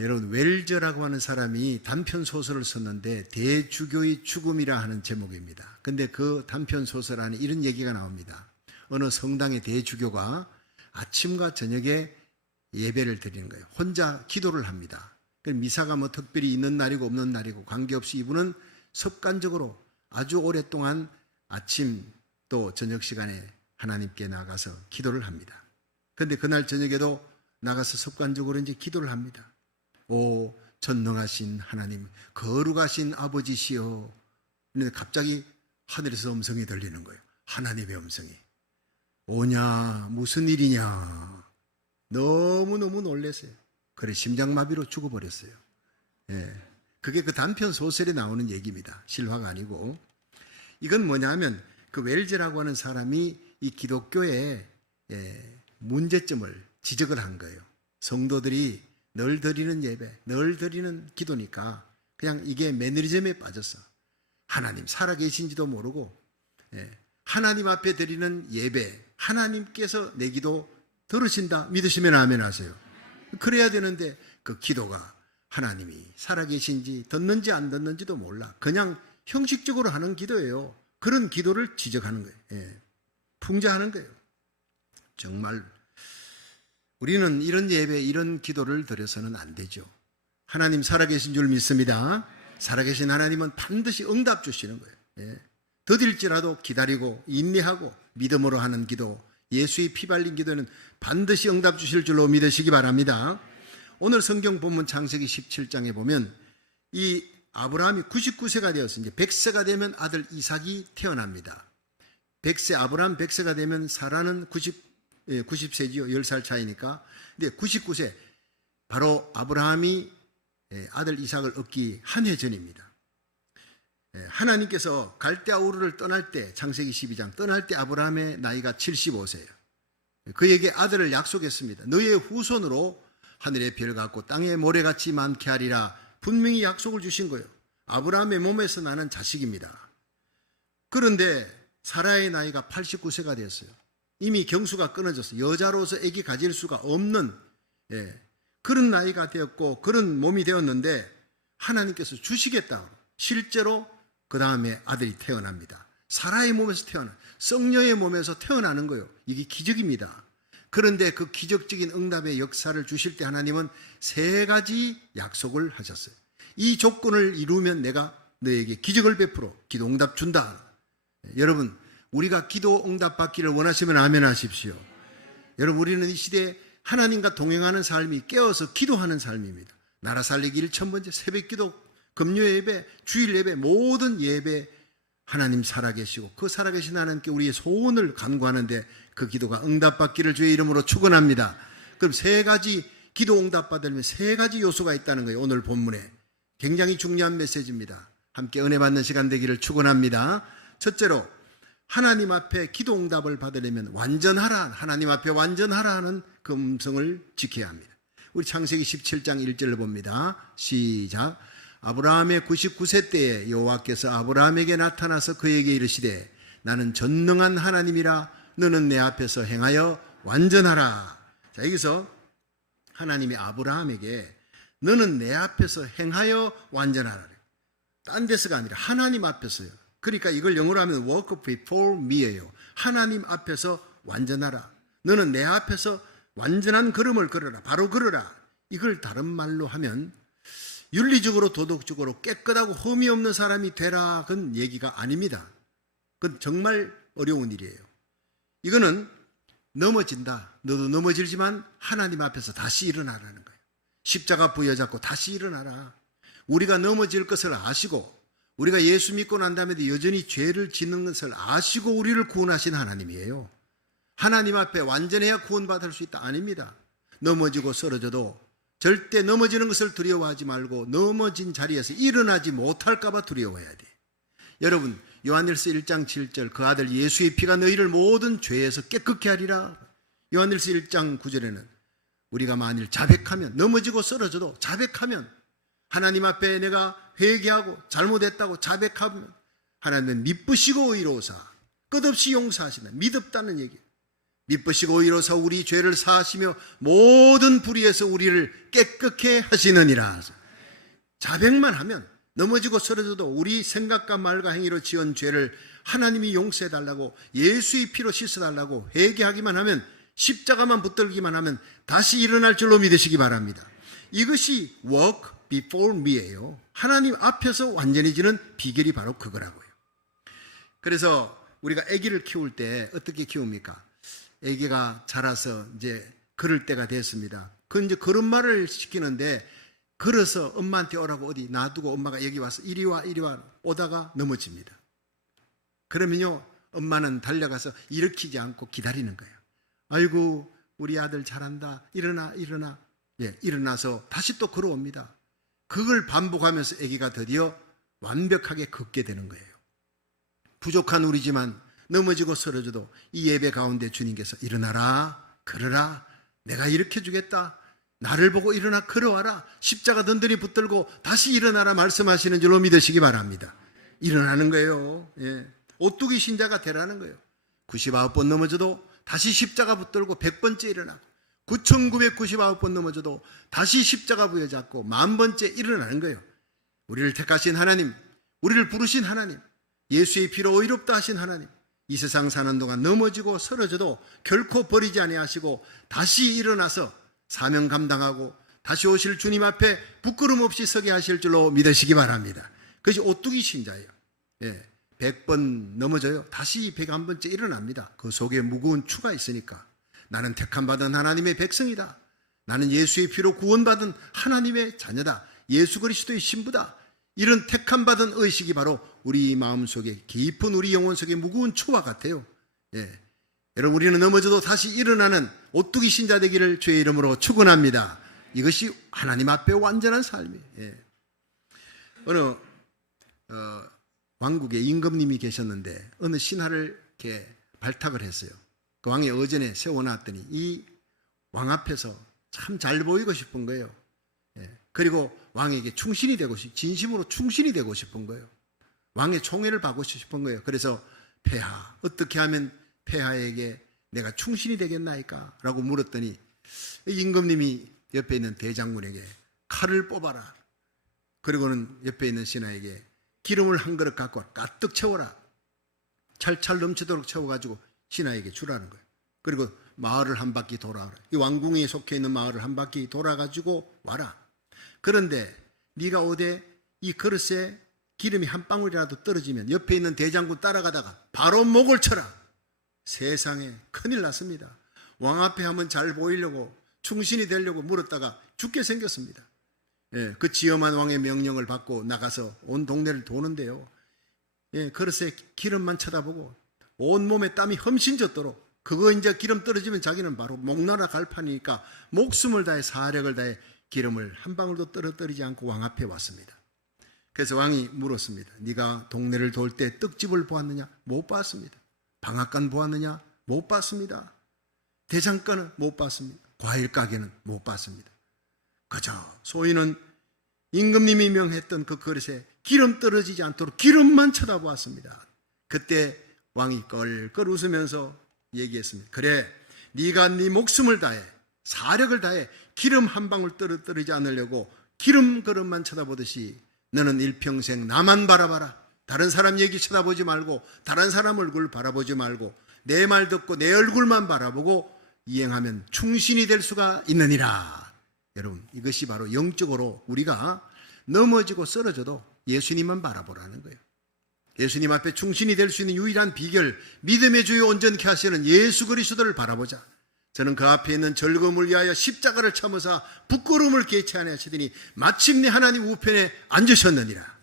여러분 웰저라고 하는 사람이 단편 소설을 썼는데 대주교의 죽음이라 하는 제목입니다. 근데 그 단편 소설 안에 이런 얘기가 나옵니다. 어느 성당의 대주교가 아침과 저녁에 예배를 드리는 거예요. 혼자 기도를 합니다. 미사가 뭐 특별히 있는 날이고 없는 날이고 관계없이 이분은 습관적으로 아주 오랫동안 아침 또 저녁 시간에 하나님께 나가서 기도를 합니다. 그런데 그날 저녁에도 나가서 습관적으로 이제 기도를 합니다. 오 전능하신 하나님, 거룩하신 아버지시여. 그런데 갑자기 하늘에서 음성이 들리는 거예요. 하나님의 음성이. 오냐, 무슨 일이냐. 너무너무 놀랐어요. 그래 심장마비로 죽어버렸어요. 예, 그게 그 단편 소설에 나오는 얘기입니다. 실화가 아니고. 이건 뭐냐면 그 웰즈라고 하는 사람이 이 기독교의 문제점을 지적을 한 거예요. 성도들이 늘 드리는 예배, 늘 드리는 기도니까 그냥 이게 매너리즘에 빠졌어. 하나님 살아계신지도 모르고 하나님 앞에 드리는 예배, 하나님께서 내 기도 들으신다 믿으시면 아멘 하세요. 그래야 되는데 그 기도가 하나님이 살아계신지 듣는지 안 듣는지도 몰라. 그냥 형식적으로 하는 기도예요. 그런 기도를 지적하는 거예요. 풍자하는 거예요. 정말 우리는 이런 예배, 이런 기도를 드려서는 안 되죠. 하나님 살아계신 줄 믿습니다. 살아계신 하나님은 반드시 응답 주시는 거예요. 더딜지라도 기다리고 인내하고 믿음으로 하는 기도, 예수의 피 발린 기도는 반드시 응답 주실 줄로 믿으시기 바랍니다. 오늘 성경 본문 창세기 17장에 보면 이 아브라함이 99세가 되어서 이제 100세가 되면 아들 이삭이 태어납니다. 100세, 아브라함 100세가 되면 사라는 90세지요. 10살 차이니까. 근데 99세, 바로 아브라함이 아들 이삭을 얻기 한 해 전입니다. 하나님께서 갈대아 우르를 떠날 때, 창세기 12장 떠날 때 아브라함의 나이가 75세예요. 그에게 아들을 약속했습니다. 너의 후손으로 하늘의 별 같고 땅의 모래같이 많게 하리라. 분명히 약속을 주신 거예요. 아브라함의 몸에서 나는 자식입니다. 그런데 사라의 나이가 89세가 되었어요. 이미 경수가 끊어졌어요. 여자로서 아기 가질 수가 없는 그런 나이가 되었고 그런 몸이 되었는데 하나님께서 주시겠다. 실제로 그 다음에 아들이 태어납니다. 사라의 몸에서 태어나, 썩녀의 몸에서 태어나는 거예요. 이게 기적입니다. 그런데 그 기적적인 응답의 역사를 주실 때 하나님은 세 가지 약속을 하셨어요. 이 조건을 이루면 내가 너에게 기적을 베풀어 기도 응답 준다. 여러분, 우리가 기도 응답 받기를 원하시면 아멘 하십시오. 여러분, 우리는 이 시대에 하나님과 동행하는 삶이 깨어서 기도하는 삶입니다. 나라 살리기 1,000번째 새벽 기도, 금요 예배, 주일 예배, 모든 예배 하나님 살아계시고 그 살아계신 하나님께 우리의 소원을 간구하는데 그 기도가 응답받기를 주의 이름으로 축원합니다. 그럼 세 가지 기도 응답받으려면 세 가지 요소가 있다는 거예요. 오늘 본문에 굉장히 중요한 메시지입니다. 함께 은혜 받는 시간 되기를 축원합니다. 첫째로 하나님 앞에 기도 응답을 받으려면 완전하라, 하나님 앞에 완전하라 하는 그 음성을 지켜야 합니다. 우리 창세기 17장 1절을 봅니다. 시작. 아브라함의 99세 때에 여호와께서 아브라함에게 나타나서 그에게 이르시되 나는 전능한 하나님이라 너는 내 앞에서 행하여 완전하라. 자, 여기서 하나님이 아브라함에게 너는 내 앞에서 행하여 완전하라. 딴 데서가 아니라 하나님 앞에서요. 그러니까 이걸 영어로 하면 walk before me예요. 하나님 앞에서 완전하라. 너는 내 앞에서 완전한 걸음을 걸어라. 바로 걸어라. 이걸 다른 말로 하면 윤리적으로 도덕적으로 깨끗하고 흠이 없는 사람이 되라. 그건 얘기가 아닙니다. 그건 정말 어려운 일이에요. 이거는 넘어진다. 너도 넘어지지만 하나님 앞에서 다시 일어나라는 거예요. 십자가 부여잡고 다시 일어나라. 우리가 넘어질 것을 아시고 우리가 예수 믿고 난 다음에도 여전히 죄를 짓는 것을 아시고 우리를 구원하신 하나님이에요. 하나님 앞에 완전해야 구원받을 수 있다. 아닙니다. 넘어지고 쓰러져도 절대 넘어지는 것을 두려워하지 말고 넘어진 자리에서 일어나지 못할까 봐 두려워해야 돼. 여러분, 요한일서 1장 7절 그 아들 예수의 피가 너희를 모든 죄에서 깨끗게 하리라. 요한일서 1장 9절에는 우리가 만일 자백하면, 넘어지고 쓰러져도 자백하면, 하나님 앞에 내가 회개하고 잘못했다고 자백하면 하나님은 미쁘시고 의로우사 끝없이 용서하신다. 믿었다는 얘기. 미쁘시고 의로사 우리 죄를 사하시며 모든 불의에서 우리를 깨끗게 하시느니라. 자백만 하면 넘어지고 쓰러져도 우리 생각과 말과 행위로 지은 죄를 하나님이 용서해달라고, 예수의 피로 씻어달라고 회개하기만 하면, 십자가만 붙들기만 하면 다시 일어날 줄로 믿으시기 바랍니다. 이것이 walk before me예요. 하나님 앞에서 완전해지는 비결이 바로 그거라고요. 그래서 우리가 아기를 키울 때 어떻게 키웁니까? 아기가 자라서 이제 걸을 때가 됐습니다. 그 이제 걸음마를 시키는데, 걸어서 엄마한테 오라고 어디 놔두고 엄마가 여기 와서 이리 와 오다가 넘어집니다. 그러면요, 엄마는 달려가서 일으키지 않고 기다리는 거예요. 아이고 우리 아들 잘한다, 일어나. 예, 일어나서 다시 또 걸어옵니다. 그걸 반복하면서 아기가 드디어 완벽하게 걷게 되는 거예요. 부족한 우리지만 넘어지고 쓰러져도 이 예배 가운데 주님께서 일어나라, 걸어라, 내가 일으켜 주겠다, 나를 보고 일어나 걸어와라, 십자가 든든히 붙들고 다시 일어나라 말씀하시는 줄로 믿으시기 바랍니다. 일어나는 거예요. 예. 오뚜기 신자가 되라는 거예요. 99번 넘어져도 다시 십자가 붙들고 100번째 일어나고, 9999번 넘어져도 다시 십자가 부여잡고 10,000번째 일어나는 거예요. 우리를 택하신 하나님, 우리를 부르신 하나님, 예수의 피로 의롭다 하신 하나님, 이 세상 사는 동안 넘어지고 쓰러져도 결코 버리지 아니하시고 다시 일어나서 사명 감당하고 다시 오실 주님 앞에 부끄럼 없이 서게 하실 줄로 믿으시기 바랍니다. 그것이 오뚜기 신자예요. 예, 100번 넘어져요. 다시 101번째 일어납니다. 그 속에 무거운 추가 있으니까. 나는 택함받은 하나님의 백성이다. 나는 예수의 피로 구원받은 하나님의 자녀다. 예수 그리스도의 신부다. 이런 택함받은 의식이 바로 우리 마음속에, 깊은 우리 영혼 속에 무거운 추와 같아요. 예. 여러분, 우리는 넘어져도 다시 일어나는 오뚜기 신자 되기를 주의 이름으로 축원합니다. 이것이 하나님 앞에 완전한 삶이에요. 예. 어느 왕국에 임금님이 계셨는데 어느 신하를 이렇게 발탁을 했어요. 그 왕의 어전에 세워놨더니 이 왕 앞에서 참 잘 보이고 싶은 거예요. 예. 그리고 왕에게 충신이 되고 진심으로 충신이 되고 싶은 거예요. 왕의 총애를 받고 싶은 거예요. 그래서 폐하, 어떻게 하면 폐하에게 내가 충신이 되겠나이까? 라고 물었더니 임금님이 옆에 있는 대장군에게 칼을 뽑아라. 그리고는 옆에 있는 신하에게 기름을 한 그릇 갖고 가득 채워라. 찰찰 넘치도록 채워가지고 신하에게 주라는 거예요. 그리고 마을을 한 바퀴 돌아와라. 이 왕궁에 속해 있는 마을을 한 바퀴 돌아가지고 와라. 그런데 네가 오되 이 그릇에 기름이 한 방울이라도 떨어지면 옆에 있는 대장군 따라가다가 바로 목을 쳐라. 세상에 큰일 났습니다. 왕 앞에 한번 잘 보이려고, 충신이 되려고 물었다가 죽게 생겼습니다. 예, 그 지엄한 왕의 명령을 받고 나가서 온 동네를 도는데요. 예, 그릇에 기름만 쳐다보고 온몸에 땀이 흠신졌도록, 그거 이제 기름 떨어지면 자기는 바로 목나라 갈 판이니까 목숨을 다해 사력을 다해 기름을 한 방울도 떨어뜨리지 않고 왕 앞에 왔습니다. 그래서 왕이 물었습니다. 네가 동네를 돌 때 떡집을 보았느냐? 못 봤습니다. 방앗간 보았느냐? 못 봤습니다. 대장간은 못 봤습니다. 과일 가게는 못 봤습니다. 그저 소인은 임금님이 명했던 그 그릇에 기름 떨어지지 않도록 기름만 쳐다보았습니다. 그때 왕이 껄껄 웃으면서 얘기했습니다. 그래, 네가 네 목숨을 다해 사력을 다해 기름 한 방울 떨어뜨리지 않으려고 기름 그릇만 쳐다보듯이 너는 일평생 나만 바라봐라. 다른 사람 얘기 쳐다보지 말고, 다른 사람 얼굴 바라보지 말고, 내 말 듣고 내 얼굴만 바라보고 이행하면 충신이 될 수가 있느니라. 여러분, 이것이 바로 영적으로 우리가 넘어지고 쓰러져도 예수님만 바라보라는 거예요. 예수님 앞에 충신이 될 수 있는 유일한 비결, 믿음의 주요 온전케 하시는 예수 그리스도를 바라보자. 저는 그 앞에 있는 즐거움을 위하여 십자가를 참으사 부끄러움을 개최하니 하시더니 마침내 하나님 우편에 앉으셨느니라.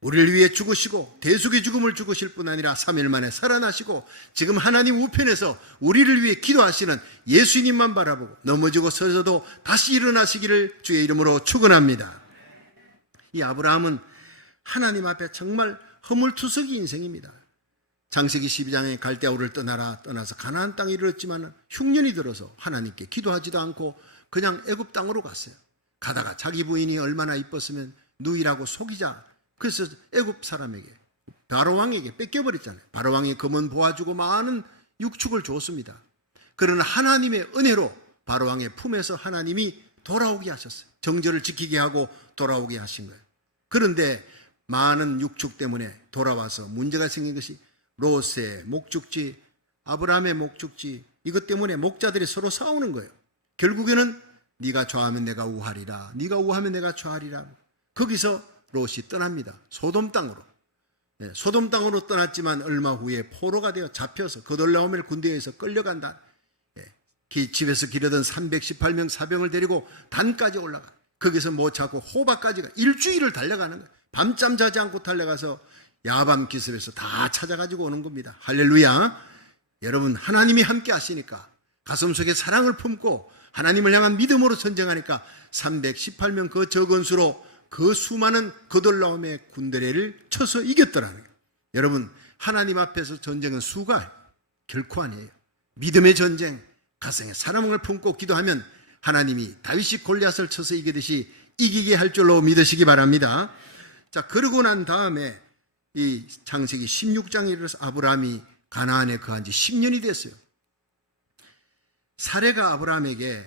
우리를 위해 죽으시고 대속의 죽음을 죽으실 뿐 아니라 3일 만에 살아나시고 지금 하나님 우편에서 우리를 위해 기도하시는 예수님만 바라보고 넘어지고 서서도 다시 일어나시기를 주의 이름으로 축원합니다. 이 아브라함은 하나님 앞에 정말 허물투석이 인생입니다. 창세기 12장에 갈대아우를 떠나서 가나안 땅에 이르렀지만 흉년이 들어서 하나님께 기도하지도 않고 그냥 애굽 땅으로 갔어요. 가다가 자기 부인이 얼마나 이뻤으면 누이라고 속이자. 그래서 애굽 사람에게, 바로왕에게 뺏겨버렸잖아요. 바로왕이 금은 보아주고 많은 육축을 줬습니다. 그러나 하나님의 은혜로 바로왕의 품에서 하나님이 돌아오게 하셨어요. 정절을 지키게 하고 돌아오게 하신 거예요. 그런데 많은 육축 때문에 돌아와서 문제가 생긴 것이 롯의 목축지, 아브라함의 목축지, 이것 때문에 목자들이 서로 싸우는 거예요. 결국에는 네가 좌하면 내가 우하리라, 네가 우하면 내가 좌하리라. 거기서 롯이 떠납니다. 소돔 땅으로. 소돔 땅으로 떠났지만 얼마 후에 포로가 되어 잡혀서 그돌라오멜 군대에서 끌려간다. 집에서 기르던 318명 사병을 데리고 단까지 올라가. 거기서 못 찾고 호박까지가 일주일을 달려가는 거예요. 밤잠 자지 않고 달려가서 야밤 기습에서 다 찾아가지고 오는 겁니다. 할렐루야. 여러분, 하나님이 함께 하시니까 가슴속에 사랑을 품고 하나님을 향한 믿음으로 전쟁하니까 318명 그 적은 수로 그 수많은 그돌라오멜 군대를 쳐서 이겼더라는 거예요. 여러분, 하나님 앞에서 전쟁은 수가 결코 아니에요. 믿음의 전쟁, 가슴에 사랑을 품고 기도하면 하나님이 다윗이 골리앗을 쳐서 이기듯이 이기게 할 줄로 믿으시기 바랍니다. 자, 그러고 난 다음에 이 창세기 16장에 이르러서 아브라함이 가나안에 거한 지 10년이 됐어요. 사레가 아브라함에게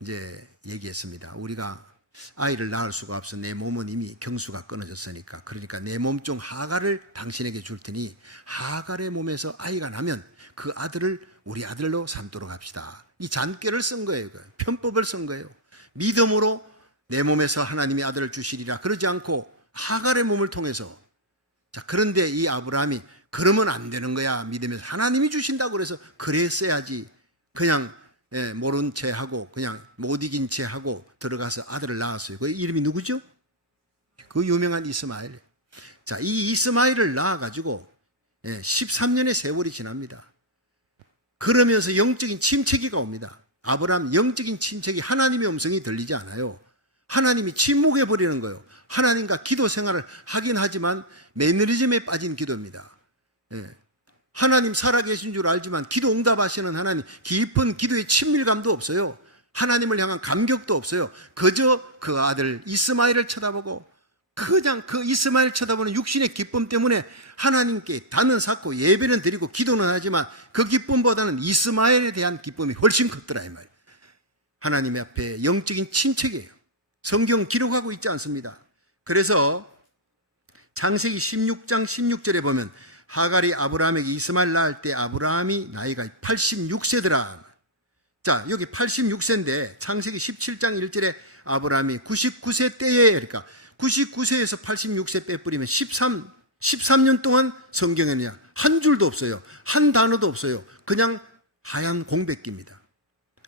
이제 얘기했습니다. 우리가 아이를 낳을 수가 없어. 내 몸은 이미 경수가 끊어졌으니까. 그러니까 내 몸 중 하갈을 당신에게 줄 테니 하갈의 몸에서 아이가 나면 그 아들을 우리 아들로 삼도록 합시다. 이 잔꾀를 쓴 거예요. 편법을 쓴 거예요. 믿음으로 내 몸에서 하나님이 아들을 주시리라 그러지 않고 하갈의 몸을 통해서. 자, 그런데 이 아브라함이 그러면 안 되는 거야. 믿으면서 하나님이 주신다고 그래서 그랬어야지. 그냥 모른 채 하고 그냥 못 이긴 채 하고 들어가서 아들을 낳았어요. 그 이름이 누구죠? 그 유명한 이스마엘. 자, 이 이스마엘을 낳아가지고 13년의 세월이 지납니다. 그러면서 영적인 침체기가 옵니다. 아브라함 영적인 침체기, 하나님의 음성이 들리지 않아요. 하나님이 침묵해 버리는 거예요. 하나님과 기도 생활을 하긴 하지만 매너리즘에 빠진 기도입니다. 하나님 살아계신 줄 알지만 기도 응답하시는 하나님, 깊은 기도의 친밀감도 없어요. 하나님을 향한 감격도 없어요. 그저 그 아들 이스마엘을 쳐다보고 그냥 그 이스마엘 쳐다보는 육신의 기쁨 때문에 하나님께 단은 쌓고 예배는 드리고 기도는 하지만 그 기쁨보다는 이스마엘에 대한 기쁨이 훨씬 컸더라 이 말이에요. 하나님 앞에 영적인 침체기예요. 성경 기록하고 있지 않습니다. 그래서 창세기 16장 16절에 보면 하갈이 아브라함에게 이스마엘 낳을 때 아브라함이 나이가 86세더라. 자, 여기 86세인데 창세기 17장 1절에 아브라함이 99세 때에, 그러니까 99세에서 86세 빼뿌리면 13년 동안 성경에는 한 줄도 없어요. 한 단어도 없어요. 그냥 하얀 공백기입니다.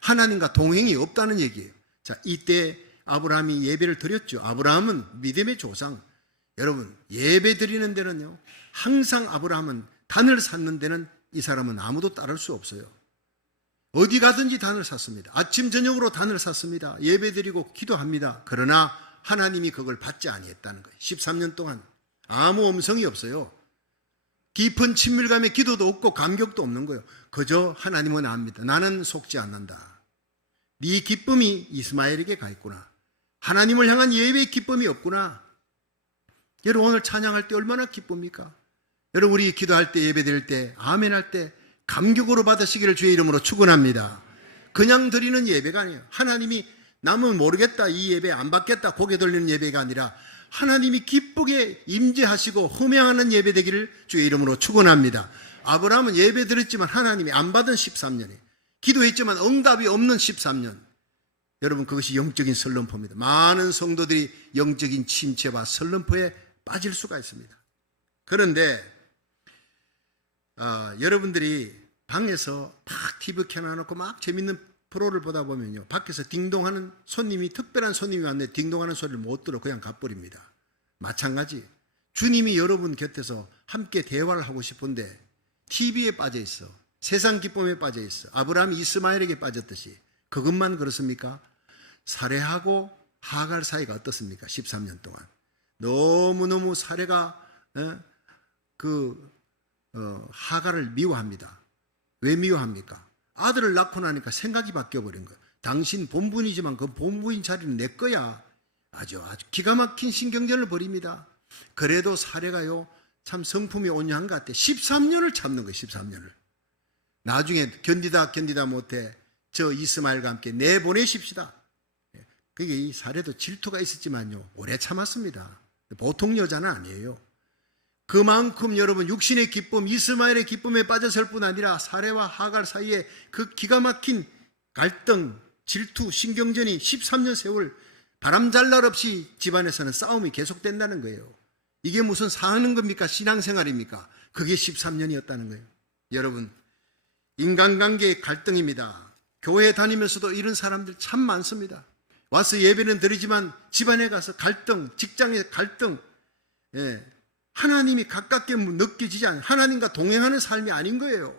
하나님과 동행이 없다는 얘기예요. 자, 이때 아브라함이 예배를 드렸죠. 아브라함은 믿음의 조상. 여러분, 예배 드리는 데는요, 항상 아브라함은 단을 샀는 데는 이 사람은 아무도 따를 수 없어요. 어디 가든지 단을 샀습니다. 아침 저녁으로 단을 샀습니다. 예배 드리고 기도합니다. 그러나 하나님이 그걸 받지 아니했다는 거예요. 13년 동안 아무 음성이 없어요. 깊은 친밀감의 기도도 없고 감격도 없는 거예요. 그저 하나님은 압니다. 나는 속지 않는다. 네 기쁨이 이스마엘에게 가 있구나. 하나님을 향한 예배의 기쁨이 없구나. 여러분, 오늘 찬양할 때 얼마나 기쁩니까? 여러분, 우리 기도할 때, 예배 드릴 때, 아멘 할 때 감격으로 받으시기를 주의 이름으로 축원합니다. 그냥 드리는 예배가 아니에요. 하나님이 남은 모르겠다, 이 예배 안 받겠다, 고개 돌리는 예배가 아니라 하나님이 기쁘게 임재하시고 흠양하는 예배 되기를 주의 이름으로 축원합니다. 아브라함은 예배 드렸지만 하나님이 안 받은 13년이에요. 기도했지만 응답이 없는 13년. 여러분, 그것이 영적인 설렁포입니다. 많은 성도들이 영적인 침체와 설렁포에 빠질 수가 있습니다. 그런데 여러분들이 방에서 막 TV 켜놔놓고 막 재밌는 프로를 보다 보면요, 밖에서 딩동하는 손님이, 특별한 손님이 왔는데 딩동하는 소리를 못 들어 그냥 가버립니다. 마찬가지, 주님이 여러분 곁에서 함께 대화를 하고 싶은데 TV에 빠져 있어. 세상 기쁨에 빠져 있어. 아브라함이 이스마엘에게 빠졌듯이. 그것만 그렇습니까? 사레하고 하갈 사이가 어떻습니까? 13년 동안 너무너무 사레가 하갈을 미워합니다. 왜 미워합니까? 아들을 낳고 나니까 생각이 바뀌어버린 거예요. 당신 본분이지만 그 본분인 자리는 내 거야. 아주 기가 막힌 신경전을 벌입니다. 그래도 사레가요, 참 성품이 온유한 것 같아. 13년을 참는 거예요. 13년을. 나중에 견디다 못해 저 이스마엘과 함께 내보내십시다. 그게 이 사례도 질투가 있었지만요, 오래 참았습니다. 보통 여자는 아니에요. 그만큼 여러분 육신의 기쁨, 이스마엘의 기쁨에 빠졌을 뿐 아니라 사레와 하갈 사이에 그 기가 막힌 갈등, 질투, 신경전이 13년 세월 바람잘날 없이 집안에서는 싸움이 계속된다는 거예요. 이게 무슨 사는 겁니까? 신앙생활입니까? 그게 13년이었다는 거예요. 여러분, 인간관계의 갈등입니다. 교회 다니면서도 이런 사람들 참 많습니다. 와서 예배는 드리지만 집안에 가서 갈등, 직장의 갈등, 하나님이 가깝게 느껴지지 않아요. 하나님과 동행하는 삶이 아닌 거예요.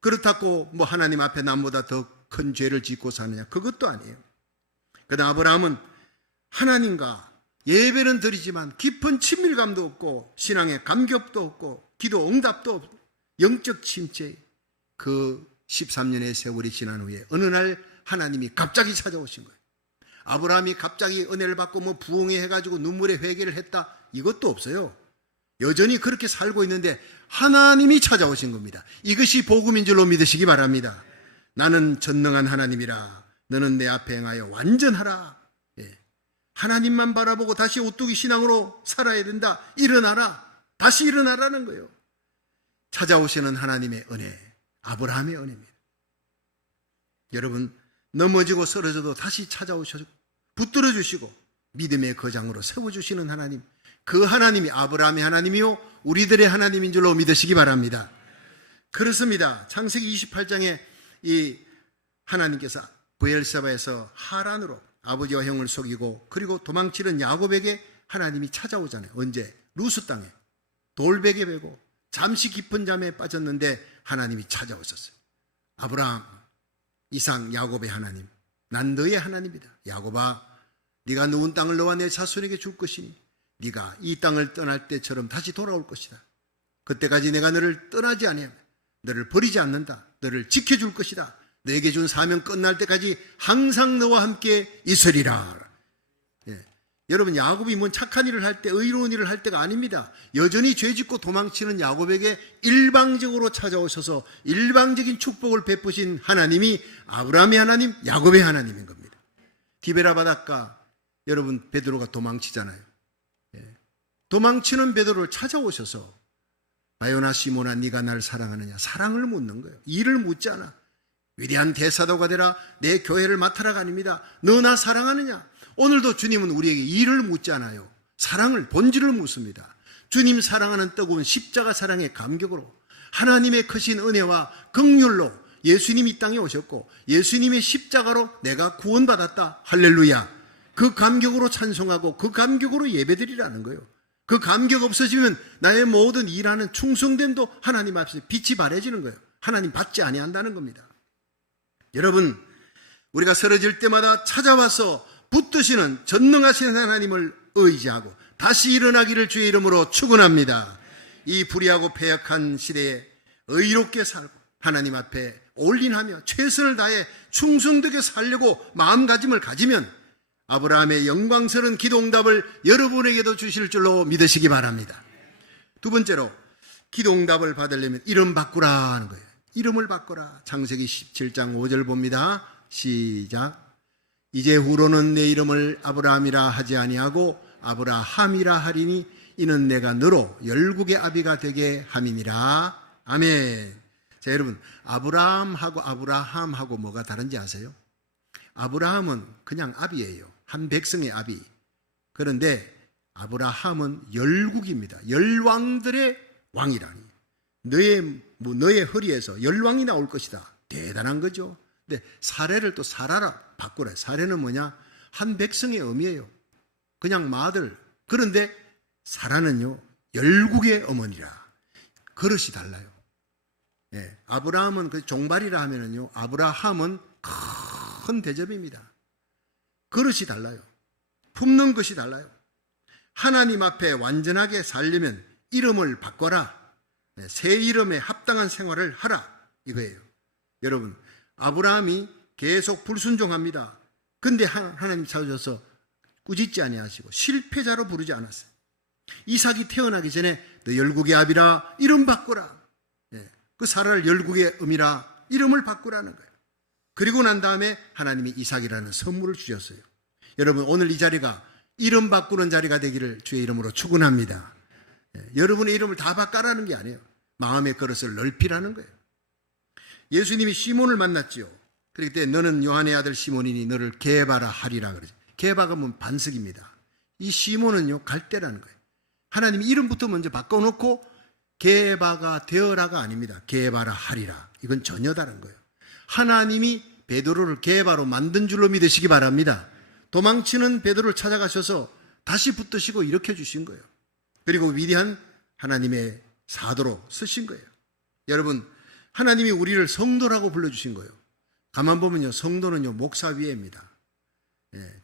그렇다고 뭐 하나님 앞에 남보다 더 큰 죄를 짓고 사느냐? 그것도 아니에요. 그러나 아브라함은 하나님과 예배는 드리지만 깊은 친밀감도 없고 신앙의 감격도 없고 기도 응답도 없고 영적 침체, 그 13년의 세월이 지난 후에 어느 날 하나님이 갑자기 찾아오신 거예요. 아브라함이 갑자기 은혜를 받고 뭐 부흥회 해가지고 눈물의 회개를 했다, 이것도 없어요. 여전히 그렇게 살고 있는데 하나님이 찾아오신 겁니다. 이것이 복음인 줄로 믿으시기 바랍니다. 나는 전능한 하나님이라 너는 내 앞에 행하여 완전하라. 하나님만 바라보고 다시 오뚜기 신앙으로 살아야 된다. 일어나라. 다시 일어나라는 거예요. 찾아오시는 하나님의 은혜, 아브라함의 은혜입니다. 여러분, 넘어지고 쓰러져도 다시 찾아오셔서 붙들어 주시고 믿음의 거장으로 세워주시는 하나님, 그 하나님이 아브라함의 하나님이요 우리들의 하나님인 줄로 믿으시기 바랍니다. 그렇습니다. 창세기 28장에 이 하나님께서 브엘세바에서 하란으로 아버지와 형을 속이고 그리고 도망치는 야곱에게 하나님이 찾아오잖아요. 언제? 루스 땅에 돌베개 베고 잠시 깊은 잠에 빠졌는데 하나님이 찾아오셨어요. 아브라함, 이삭, 야곱의 하나님, 난 너의 하나님이다. 야곱아, 네가 누운 땅을 너와 내 자손에게 줄 것이니 네가 이 땅을 떠날 때처럼 다시 돌아올 것이다. 그때까지 내가 너를 떠나지 아니하며 너를 버리지 않는다. 너를 지켜줄 것이다. 너에게 준 사명 끝날 때까지 항상 너와 함께 있으리라. 여러분, 야곱이 뭔 착한 일을 할 때, 의로운 일을 할 때가 아닙니다. 여전히 죄짓고 도망치는 야곱에게 일방적으로 찾아오셔서 일방적인 축복을 베푸신 하나님이 아브라함의 하나님, 야곱의 하나님인 겁니다. 디베라 바닷가, 여러분, 베드로가 도망치잖아요. 도망치는 베드로를 찾아오셔서 바요나 시몬아, 네가 날 사랑하느냐? 사랑을 묻는 거예요. 일을 묻지 않아. 위대한 대사도가 되라, 내 교회를 맡아라가 아닙니다. 너 나 사랑하느냐? 오늘도 주님은 우리에게 일을 묻지 않아요. 사랑을, 본질을 묻습니다. 주님 사랑하는 뜨거운 십자가 사랑의 감격으로 하나님의 크신 은혜와 긍휼로 예수님이 이 땅에 오셨고 예수님의 십자가로 내가 구원받았다. 할렐루야. 그 감격으로 찬송하고 그 감격으로 예배드리라는 거예요. 그 감격 없어지면 나의 모든 일하는 충성됨도 하나님 앞에서 빛이 바래지는 거예요. 하나님 받지 아니한다는 겁니다. 여러분, 우리가 쓰러질 때마다 찾아와서 붙드시는 전능하신 하나님을 의지하고 다시 일어나기를 주의 이름으로 축원합니다. 이 불의하고 패역한 시대에 의롭게 살고 하나님 앞에 올인하며 최선을 다해 충성되게 살려고 마음가짐을 가지면 아브라함의 영광스러운 기도응답을 여러분에게도 주실 줄로 믿으시기 바랍니다. 두 번째로, 기도응답을 받으려면 이름 바꾸라 하는 거예요. 이름을 바꾸라. 창세기 17장 5절 봅니다. 시작. 이제 후로는 내 이름을 아브라함이라 하지 아니하고 아브라함이라 하리니 이는 내가 너로 열국의 아비가 되게 함이니라. 아멘. 자, 여러분, 아브라함하고 아브라함하고 뭐가 다른지 아세요? 아브라함은 그냥 아비예요. 한 백성의 아비. 그런데 아브라함은 열국입니다. 열왕들의 왕이라니. 너의 허리에서 열왕이 나올 것이다. 대단한 거죠. 근데 사례를 또 사라라 바꾸라. 사례는 뭐냐? 한 백성의 의미예요. 그냥 마들. 그런데 사라는요, 열국의 어머니라. 그릇이 달라요. 아브라함은 그 종발이라 하면은요, 아브라함은 큰 대접입니다. 그릇이 달라요. 품는 것이 달라요. 하나님 앞에 완전하게 살려면 이름을 바꿔라. 새 이름에 합당한 생활을 하라. 이거예요. 여러분, 아브라함이 계속 불순종합니다. 근데 하나님 찾아줘서 꾸짖지 아니하시고 실패자로 부르지 않았어요. 이삭이 태어나기 전에 너 열국의 아비라, 이름 바꾸라. 그 사라를 열국의 음이라 이름을 바꾸라는 거예요. 그리고 난 다음에 하나님이 이삭이라는 선물을 주셨어요. 여러분, 오늘 이 자리가 이름 바꾸는 자리가 되기를 주의 이름으로 축원합니다. 여러분의 이름을 다 바꿔라는 게 아니에요. 마음의 그릇을 넓히라는 거예요. 예수님이 시몬을 만났지요. 그럴 때 너는 요한의 아들 시몬이니 너를 게바라 하리라 그러죠. 게바가 뭐 반석입니다. 이 시몬은요, 갈대라는 거예요. 하나님이 이름부터 먼저 바꿔놓고 게바가 되어라가 아닙니다. 게바라 하리라. 이건 전혀 다른 거예요. 하나님이 베드로를 게바로 만든 줄로 믿으시기 바랍니다. 도망치는 베드로를 찾아가셔서 다시 붙드시고 일으켜 주신 거예요. 그리고 위대한 하나님의 사도로 쓰신 거예요. 여러분, 하나님이 우리를 성도라고 불러주신 거예요. 가만 보면요, 성도는요, 목사 위에입니다.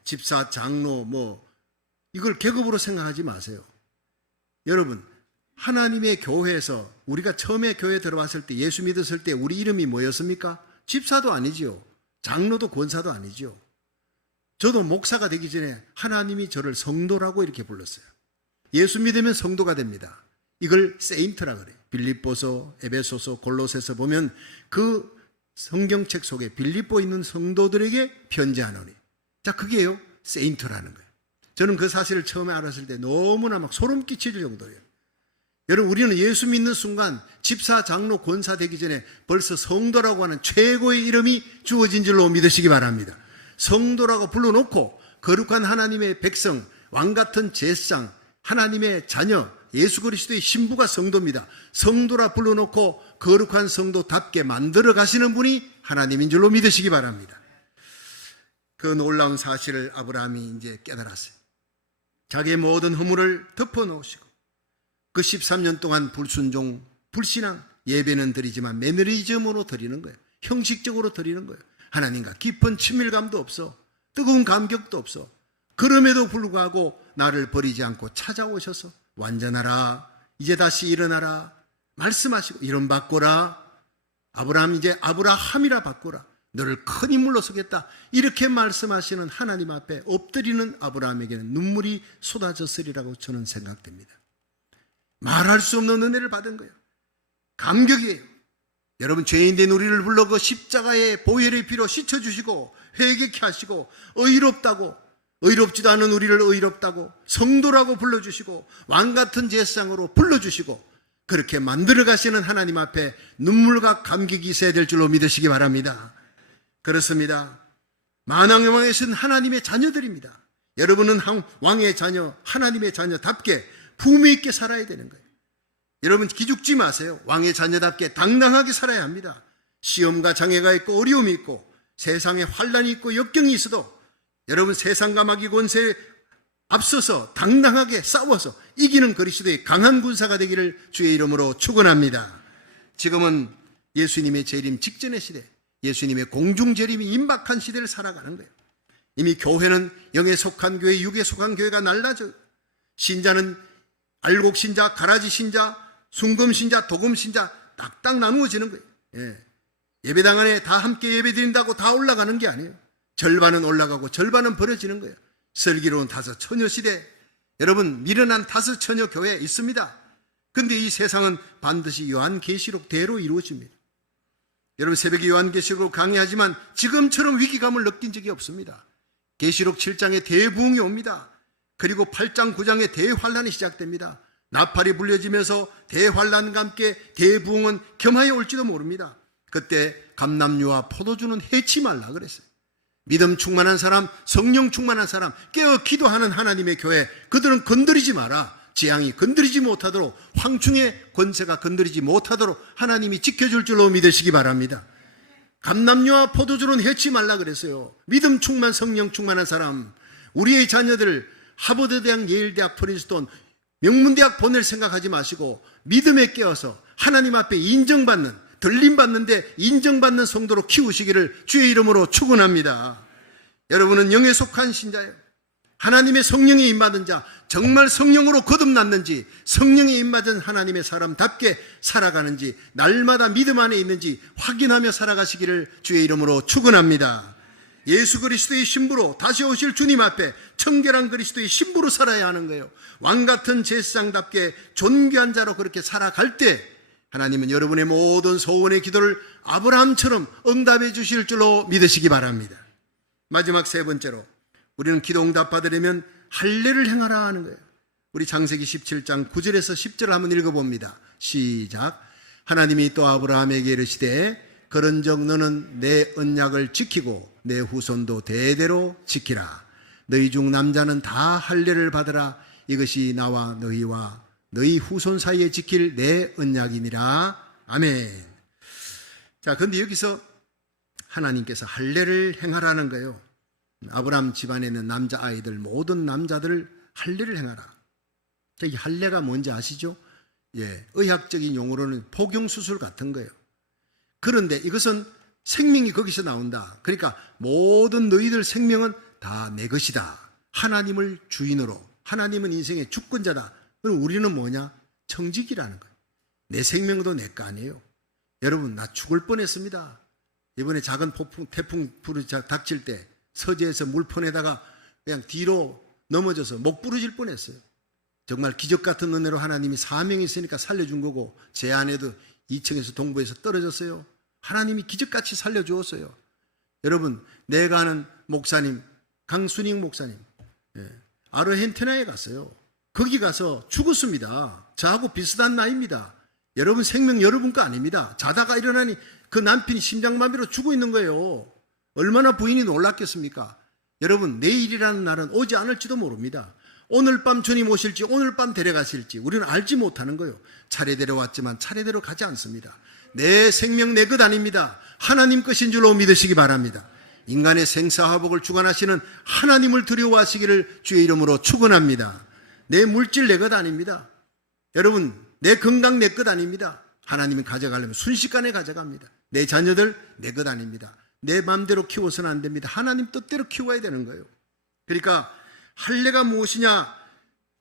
집사, 장로, 이걸 계급으로 생각하지 마세요. 여러분, 하나님의 교회에서 우리가 처음에 교회에 들어왔을 때, 예수 믿었을 때 우리 이름이 뭐였습니까? 집사도 아니지요. 장로도 권사도 아니지요. 저도 목사가 되기 전에 하나님이 저를 성도라고 이렇게 불렀어요. 예수 믿으면 성도가 됩니다. 이걸 세인트라 그래요. 빌립보서, 에베소서, 골로새서 보면 그 성경책 속에 빌립보에 있는 성도들에게 편지하노니. 자, 그게요, 세인트라는 거예요. 저는 그 사실을 처음에 알았을 때 너무나 막 소름 끼칠 정도예요. 여러분, 우리는 예수 믿는 순간 집사, 장로, 권사 되기 전에 벌써 성도라고 하는 최고의 이름이 주어진 줄로 믿으시기 바랍니다. 성도라고 불러놓고 거룩한 하나님의 백성, 왕같은 제사장, 하나님의 자녀, 예수 그리스도의 신부가 성도입니다. 성도라 불러놓고 거룩한 성도답게 만들어 가시는 분이 하나님인 줄로 믿으시기 바랍니다. 그 놀라운 사실을 아브라함이 이제 깨달았어요. 자기의 모든 허물을 덮어놓으시고 그 13년 동안 불순종, 불신앙, 예배는 드리지만 매너리즘으로 드리는 거예요. 형식적으로 드리는 거예요. 하나님과 깊은 친밀감도 없어. 뜨거운 감격도 없어. 그럼에도 불구하고 나를 버리지 않고 찾아오셔서 완전하라, 이제 다시 일어나라 말씀하시고, 이름 바꿔라, 아브라함 이제 아브라함이라 바꾸라, 너를 큰 인물로 서겠다, 이렇게 말씀하시는 하나님 앞에 엎드리는 아브라함에게는 눈물이 쏟아졌으리라고 저는 생각됩니다. 말할 수 없는 은혜를 받은 거예요. 감격이에요. 여러분, 죄인된 우리를 불러 그 십자가의 보혈의 피로 씻어주시고 회개케 하시고 의롭다고, 의롭지도 않은 우리를 의롭다고 성도라고 불러주시고 왕같은 제사장으로 불러주시고 그렇게 만들어 가시는 하나님 앞에 눈물과 감격이 있어야 될 줄로 믿으시기 바랍니다. 그렇습니다. 만왕의 왕이신 하나님의 자녀들입니다. 여러분은 왕의 자녀, 하나님의 자녀답게 품위 있게 살아야 되는 거예요. 여러분, 기죽지 마세요. 왕의 자녀답게 당당하게 살아야 합니다. 시험과 장애가 있고 어려움이 있고 세상에 환란이 있고 역경이 있어도 여러분, 세상과 마귀 권세에 앞서서 당당하게 싸워서 이기는 그리스도의 강한 군사가 되기를 주의 이름으로 축원합니다. 지금은 예수님의 재림 직전의 시대, 예수님의 공중재림이 임박한 시대를 살아가는 거예요. 이미 교회는 영에 속한 교회, 육에 속한 교회가 날라져, 신자는 알곡 신자, 가라지 신자, 순금 신자, 도금 신자 딱딱 나누어지는 거예요. 예배당 안에 다 함께 예배 드린다고 다 올라가는 게 아니에요. 절반은 올라가고 절반은 버려지는 거예요. 슬기로운 다섯 처녀 시대, 여러분, 미련한 다섯 처녀 교회 있습니다. 근데 이 세상은 반드시 요한계시록 대로 이루어집니다. 여러분, 새벽에 요한계시록으로 강의하지만 지금처럼 위기감을 느낀 적이 없습니다. 계시록 7장에 대부흥이 옵니다. 그리고 8장 9장에 대환란이 시작됩니다. 나팔이 불려지면서 대환란과 함께 대부흥은 겸하여 올지도 모릅니다. 그때 감람류와 포도주는 해치 말라 그랬어요. 믿음 충만한 사람, 성령 충만한 사람, 깨어 기도하는 하나님의 교회, 그들은 건드리지 마라. 재앙이 건드리지 못하도록, 황충의 권세가 건드리지 못하도록 하나님이 지켜줄 줄로 믿으시기 바랍니다. 감람류와 포도주는 해치 말라 그랬어요. 믿음 충만, 성령 충만한 사람, 우리의 자녀들 하버드대학, 예일대학, 프린스턴, 명문대학 보낼 생각하지 마시고 믿음에 깨어서 하나님 앞에 인정받는, 들림받는데 인정받는 성도로 키우시기를 주의 이름으로 축원합니다. 여러분은 영에 속한 신자예요. 하나님의 성령에 임받은 자, 정말 성령으로 거듭났는지, 성령에 임받은 하나님의 사람답게 살아가는지, 날마다 믿음 안에 있는지 확인하며 살아가시기를 주의 이름으로 축원합니다. 예수 그리스도의 신부로 다시 오실 주님 앞에 청결한 그리스도의 신부로 살아야 하는 거예요. 왕같은 제사장답게 존귀한 자로 그렇게 살아갈 때 하나님은 여러분의 모든 소원의 기도를 아브라함처럼 응답해 주실 줄로 믿으시기 바랍니다. 마지막 세 번째로 우리는 기도 응답 받으려면 할례를 행하라 하는 거예요. 우리 창세기 17장 9절에서 10절을 한번 읽어봅니다. 시작. 하나님이 또 아브라함에게 이르시되 그런즉 너는 내 언약을 지키고 내 후손도 대대로 지키라. 너희 중 남자는 다 할례를 받으라. 이것이 나와 너희와 너희 후손 사이에 지킬 내 언약이니라. 아멘. 자, 그런데 여기서 하나님께서 할례를 행하라는 거예요. 아브라함 집안에 있는 남자아이들 모든 남자들을 할례를 행하라. 자, 이 할례가 뭔지 아시죠? 예, 의학적인 용어로는 포경수술 같은 거예요. 그런데 이것은 생명이 거기서 나온다. 그러니까 모든 너희들 생명은 다 내 것이다. 하나님을 주인으로, 하나님은 인생의 주권자다. 그럼 우리는 뭐냐? 청직이라는 거예요. 내 생명도 내 거 아니에요. 여러분, 나 죽을 뻔했습니다. 이번에 작은 태풍 불이 닥칠 때 서재에서 물폰에다가 그냥 뒤로 넘어져서 목 부러질 뻔했어요. 정말 기적 같은 은혜로 하나님이 사명이 있으니까 살려준 거고, 제 아내도 2층에서 동부에서 떨어졌어요. 하나님이 기적같이 살려주었어요. 여러분, 내가 아는 목사님, 강순익 목사님, 아르헨티나에 갔어요. 거기 가서 죽었습니다. 저하고 비슷한 나이입니다. 여러분 생명 여러분 거 아닙니다. 자다가 일어나니 그 남편이 심장마비로 죽어 있는 거예요. 얼마나 부인이 놀랐겠습니까? 여러분, 내일이라는 날은 오지 않을지도 모릅니다. 오늘 밤 주님 오실지 오늘 밤 데려가실지 우리는 알지 못하는 거예요. 차례대로 왔지만 차례대로 가지 않습니다. 내 생명 내 것 아닙니다. 하나님 것인 줄로 믿으시기 바랍니다. 인간의 생사화복을 주관하시는 하나님을 두려워하시기를 주의 이름으로 축원합니다. 내 물질 내 것 아닙니다. 여러분, 내 건강 내 것 아닙니다. 하나님이 가져가려면 순식간에 가져갑니다. 내 자녀들 내 것 아닙니다. 내 마음대로 키워서는 안 됩니다. 하나님 뜻대로 키워야 되는 거예요. 그러니까 할례가 무엇이냐?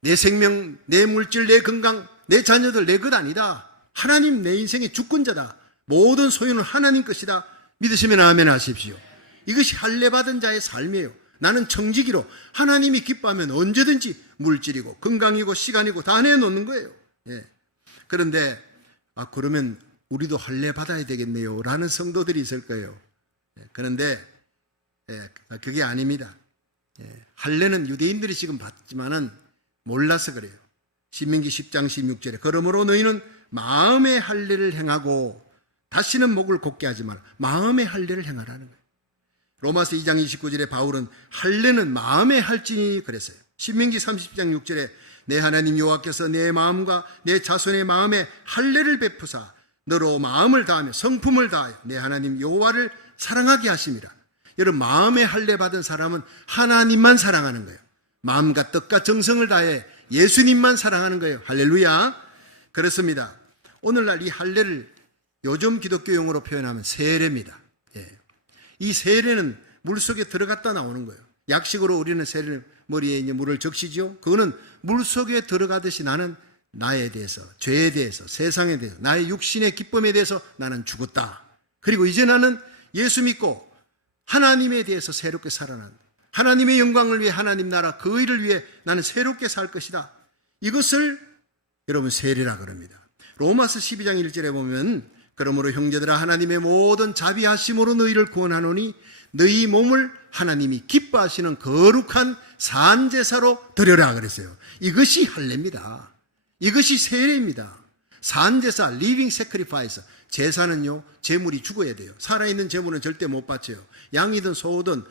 내 생명, 내 물질, 내 건강, 내 자녀들 내 것 아니다. 하나님 내 인생의 주권자다. 모든 소유는 하나님 것이다. 믿으시면 아멘 하십시오. 이것이 할례 받은 자의 삶이에요. 나는 청지기로 하나님이 기뻐하면 언제든지 물질이고 건강이고 시간이고 다 내놓는 거예요. 예. 그런데 그러면 우리도 할례 받아야 되겠네요 라는 성도들이 있을 거예요. 그런데 그게 아닙니다. 할례는 유대인들이 지금 받지만은 몰라서 그래요. 신명기 10장 16절에 그러므로 너희는 마음의 할례를 행하고 다시는 목을 곧게 하지 마라. 마음의 할례를 행하라는 거예요. 로마서 2장 29절에 바울은 할례는 마음에 할지니 그랬어요. 신명기 30장 6절에 내 하나님 여호와께서 내 마음과 내 자손의 마음에 할례를 베푸사 너로 마음을 다하며 성품을 다하여 내 하나님 여호와를 사랑하게 하심이라. 여러분, 마음에 할례 받은 사람은 하나님만 사랑하는 거예요. 마음과 뜻과 정성을 다해 예수님만 사랑하는 거예요. 할렐루야. 그렇습니다. 오늘날 이 할례를 요즘 기독교 용어로 표현하면 세례입니다. 이 세례는 물속에 들어갔다 나오는 거예요. 약식으로 우리는 세례를 머리에 이제 물을 적시죠. 그거는 물속에 들어가듯이 나는 나에 대해서, 죄에 대해서, 세상에 대해서, 나의 육신의 기쁨에 대해서 나는 죽었다. 그리고 이제 나는 예수 믿고 하나님에 대해서 새롭게 살아난다. 하나님의 영광을 위해, 하나님 나라 그 의를 위해 나는 새롭게 살 것이다. 이것을 여러분 세례라 그럽니다. 로마서 12장 1절에 보면 그러므로 형제들아 하나님의 모든 자비하심으로 너희를 구원하노니 너희 몸을 하나님이 기뻐하시는 거룩한 산제사로 드려라 그랬어요. 이것이 할례입니다. 이것이 세례입니다. 산제사, 리빙 세크리파이스. 제사는요, 제물이 죽어야 돼요. 살아있는 제물은 절대 못 바쳐요. 양이든 소든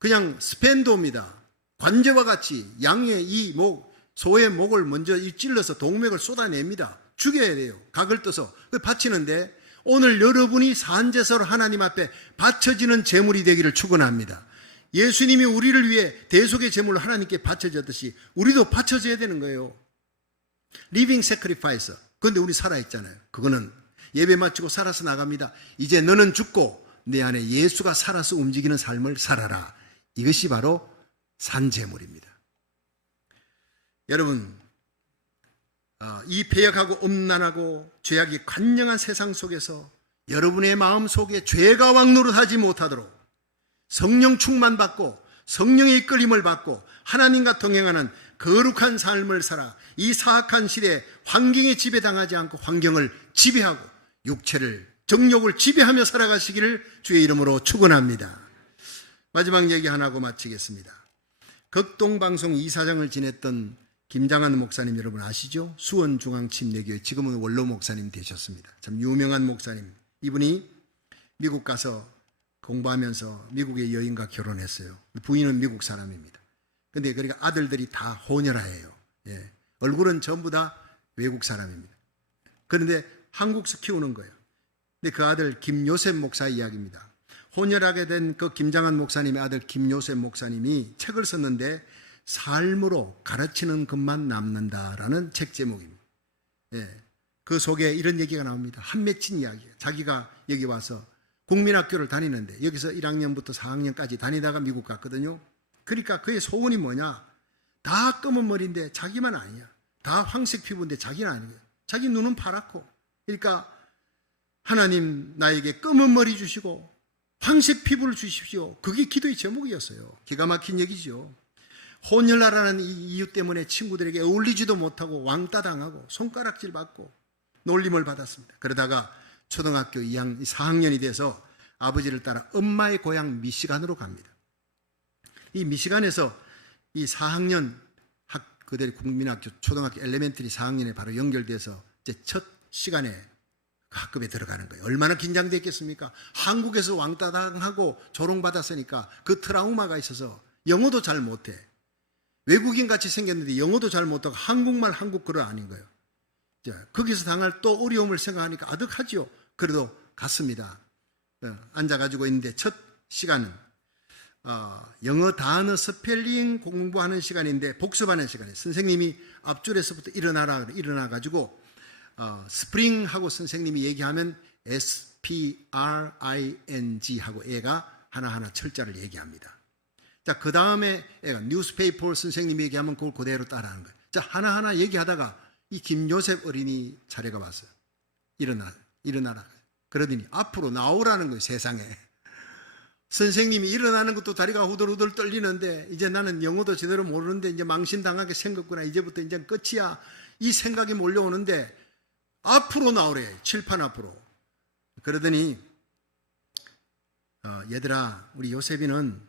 그냥 스펜도입니다. 관제와 같이 양의 이 목, 소의 목을 먼저 찔러서 동맥을 쏟아냅니다. 죽여야 돼요. 각을 떠서 바치는데 오늘 여러분이 산제사로 하나님 앞에 바쳐지는 제물이 되기를 축원합니다. 예수님이 우리를 위해 대속의 제물로 하나님께 바쳐졌듯이 우리도 바쳐져야 되는 거예요. 리빙 세크리파이스. 그런데 우리 살아있잖아요. 그거는 예배 마치고 살아서 나갑니다. 이제 너는 죽고 내 안에 예수가 살아서 움직이는 삶을 살아라. 이것이 바로 산제물입니다. 여러분, 이 패역하고 음란하고 죄악이 관영한 세상 속에서 여러분의 마음 속에 죄가 왕노릇하지 못하도록 성령 충만받고 성령의 이끌림을 받고 하나님과 동행하는 거룩한 삶을 살아 이 사악한 시대에 환경에 지배당하지 않고 환경을 지배하고 육체를 정욕을 지배하며 살아가시기를 주의 이름으로 축원합니다. 마지막 얘기 하나 하고 마치겠습니다. 극동방송 이사장을 지냈던 김장한 목사님 여러분 아시죠? 수원중앙침례교회 지금은 원로 목사님 되셨습니다. 참 유명한 목사님. 이분이 미국 가서 공부하면서 미국의 여인과 결혼했어요. 부인은 미국 사람입니다. 근데 그러니까 아들들이 다 혼혈아예요. 예. 얼굴은 전부 다 외국 사람입니다. 그런데 한국서 키우는 거예요. 근데 그 아들 김요셉 목사 이야기입니다. 혼혈하게 된 그 김장한 목사님의 아들 김요셉 목사님이 책을 썼는데 삶으로 가르치는 것만 남는다라는 책 제목입니다. 예. 그 속에 이런 얘기가 나옵니다. 한 맺힌 이야기예요. 자기가 여기 와서 국민학교를 다니는데 여기서 1학년부터 4학년까지 다니다가 미국 갔거든요. 그러니까 그의 소원이 뭐냐? 다 검은 머리인데 자기만 아니야. 다 황색 피부인데 자기는 아니에요. 자기 눈은 파랗고. 그러니까 하나님 나에게 검은 머리 주시고 황색 피부를 주십시오. 그게 기도의 제목이었어요. 기가 막힌 얘기죠. 혼혈하라는 이유 때문에 친구들에게 어울리지도 못하고 왕따 당하고 손가락질 받고 놀림을 받았습니다. 그러다가 초등학교 4학년이 돼서 아버지를 따라 엄마의 고향 미시간으로 갑니다. 이 미시간에서 이 4학년 그들의 국민학교 초등학교 엘레멘터리 4학년에 바로 연결돼서 이제 첫 시간에 학급에 들어가는 거예요. 얼마나 긴장됐겠습니까? 한국에서 왕따 당하고 조롱받았으니까 그 트라우마가 있어서 영어도 잘 못해. 외국인 같이 생겼는데 영어도 잘 못하고 한국말 한국글은 아닌 거예요. 거기서 당할 또 어려움을 생각하니까 아득하죠. 그래도 갔습니다. 앉아가지고 있는데 첫 시간은 영어 단어 스펠링 공부하는 시간인데 복습하는 시간에 선생님이 앞줄에서부터 일어나가지고 스프링 하고 선생님이 얘기하면 SPRING 하고 애가 하나하나 철자를 얘기합니다. 자, 그 다음에 애가 뉴스페이퍼 선생님이 얘기하면 그걸 그대로 따라하는 거예요. 자, 하나하나 얘기하다가 이 김요셉 어린이 차례가 왔어요. 일어나라. 그러더니 앞으로 나오라는 거예요, 세상에. 선생님이 일어나는 것도 다리가 후들후들 떨리는데 이제 나는 영어도 제대로 모르는데 이제 망신당하게 생겼구나. 이제부터 이제 끝이야. 이 생각이 몰려오는데 앞으로 나오래. 칠판 앞으로. 그러더니 얘들아, 우리 요셉이는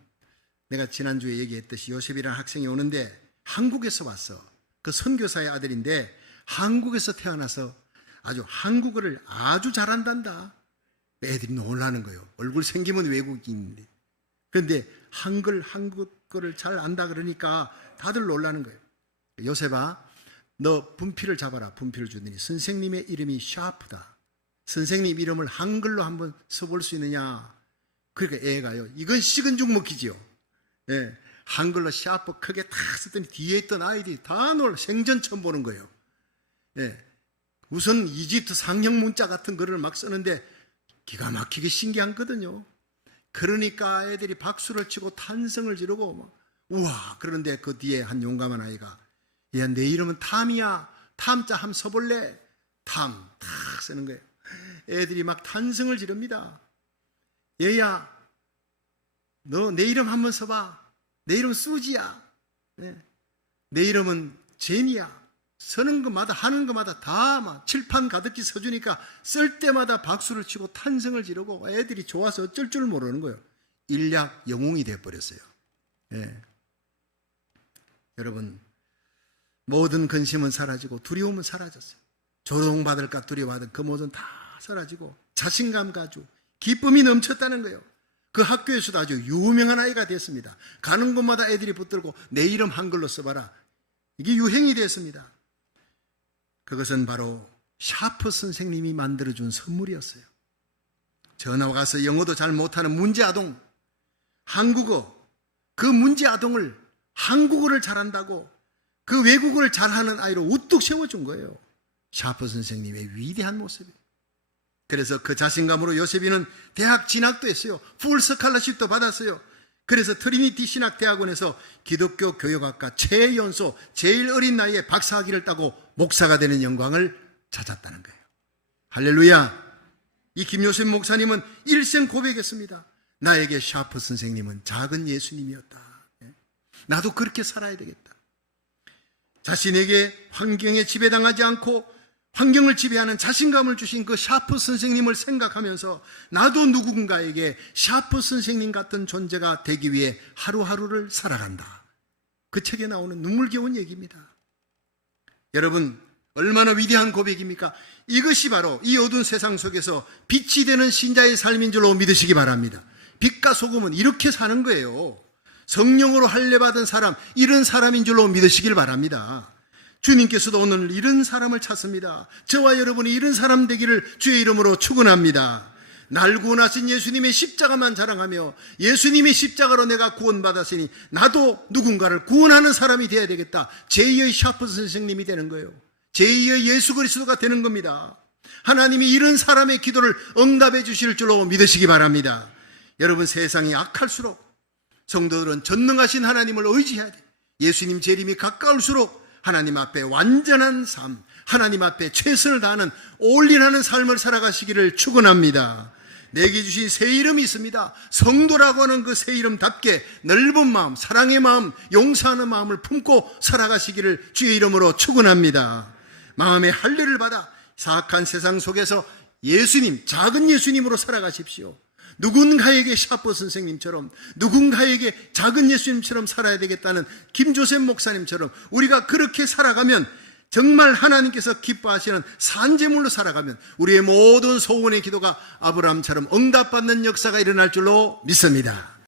내가 지난주에 얘기했듯이 요셉이라는 학생이 오는데 한국에서 왔어. 그 선교사의 아들인데 한국에서 태어나서 아주 한국어를 아주 잘한단다. 애들이 놀라는 거예요. 얼굴 생기면 외국인인데. 그런데 한국어를 잘 안다 그러니까 다들 놀라는 거예요. 요셉아, 너 분필을 잡아라. 분필을 주더니 선생님의 이름이 샤프다. 선생님 이름을 한글로 한번 써볼 수 있느냐. 그러니까 애가요, 이건 식은 죽 먹기지요. 예, 한글로 샤프 크게 탁 썼더니 뒤에 있던 아이들이 다 놀라. 생전 처음 보는 거예요. 예, 우선 이집트 상형 문자 같은 거를 막 쓰는데 기가 막히게 신기하거든요. 그러니까 애들이 박수를 치고 탄성을 지르고 막, 우와. 그런데 그 뒤에 한 용감한 아이가, 야, 내 이름은 탐이야. 탐자 한번 써볼래? 탐 탁 쓰는 거예요. 애들이 막 탄성을 지릅니다. 얘야, 너 내 이름 한번 써봐. 내 이름 수지야. 네. 내 이름은 제니야. 서는 것마다 하는 것마다 다 막 칠판 가득히 써주니까 쓸 때마다 박수를 치고 탄성을 지르고 애들이 좋아서 어쩔 줄 모르는 거예요. 일약 영웅이 되어버렸어요. 예. 여러분, 모든 근심은 사라지고 두려움은 사라졌어요. 조롱받을까 두려워하던 그 모든 다 사라지고 자신감 가지고 기쁨이 넘쳤다는 거예요. 그 학교에서도 아주 유명한 아이가 됐습니다. 가는 곳마다 애들이 붙들고 내 이름 한글로 써봐라. 이게 유행이 됐습니다. 그것은 바로 샤프 선생님이 만들어준 선물이었어요. 전화 가서 영어도 잘 못하는 문제아동, 한국어, 그 문제아동을 한국어를 잘한다고 그 외국어를 잘하는 아이로 우뚝 세워준 거예요. 샤프 선생님의 위대한 모습이에요. 그래서 그 자신감으로 요셉이는 대학 진학도 했어요. 풀 스칼러십도 받았어요. 그래서 트리니티 신학대학원에서 기독교 교육학과 최연소 제일 어린 나이에 박사학위를 따고 목사가 되는 영광을 찾았다는 거예요. 할렐루야. 이 김요셉 목사님은 일생 고백했습니다. 나에게 샤프 선생님은 작은 예수님이었다. 나도 그렇게 살아야 되겠다. 자신에게 환경에 지배당하지 않고 환경을 지배하는 자신감을 주신 그 샤프 선생님을 생각하면서 나도 누군가에게 샤프 선생님 같은 존재가 되기 위해 하루하루를 살아간다. 그 책에 나오는 눈물겨운 얘기입니다. 여러분, 얼마나 위대한 고백입니까? 이것이 바로 이 어두운 세상 속에서 빛이 되는 신자의 삶인 줄로 믿으시기 바랍니다. 빛과 소금은 이렇게 사는 거예요. 성령으로 할례받은 사람, 이런 사람인 줄로 믿으시길 바랍니다. 주님께서도 오늘 이런 사람을 찾습니다. 저와 여러분이 이런 사람 되기를 주의 이름으로 축원합니다. 날 구원하신 예수님의 십자가만 자랑하며 예수님의 십자가로 내가 구원받았으니 나도 누군가를 구원하는 사람이 되어야 되겠다. 제2의 샤프 선생님이 되는 거예요. 제2의 예수 그리스도가 되는 겁니다. 하나님이 이런 사람의 기도를 응답해 주실 줄로 믿으시기 바랍니다. 여러분, 세상이 악할수록 성도들은 전능하신 하나님을 의지해야 돼요. 예수님 재림이 가까울수록 하나님 앞에 완전한 삶, 하나님 앞에 최선을 다하는 올인하는 삶을 살아가시기를 축원합니다. 내게 주신 새 이름이 있습니다. 성도라고 하는 그 새 이름답게 넓은 마음, 사랑의 마음, 용서하는 마음을 품고 살아가시기를 주의 이름으로 축원합니다. 마음의 할례를 받아 사악한 세상 속에서 예수님, 작은 예수님으로 살아가십시오. 누군가에게 샤프 선생님처럼, 누군가에게 작은 예수님처럼 살아야 되겠다는 김조셉 목사님처럼 우리가 그렇게 살아가면, 정말 하나님께서 기뻐하시는 산제물로 살아가면 우리의 모든 소원의 기도가 아브라함처럼 응답받는 역사가 일어날 줄로 믿습니다.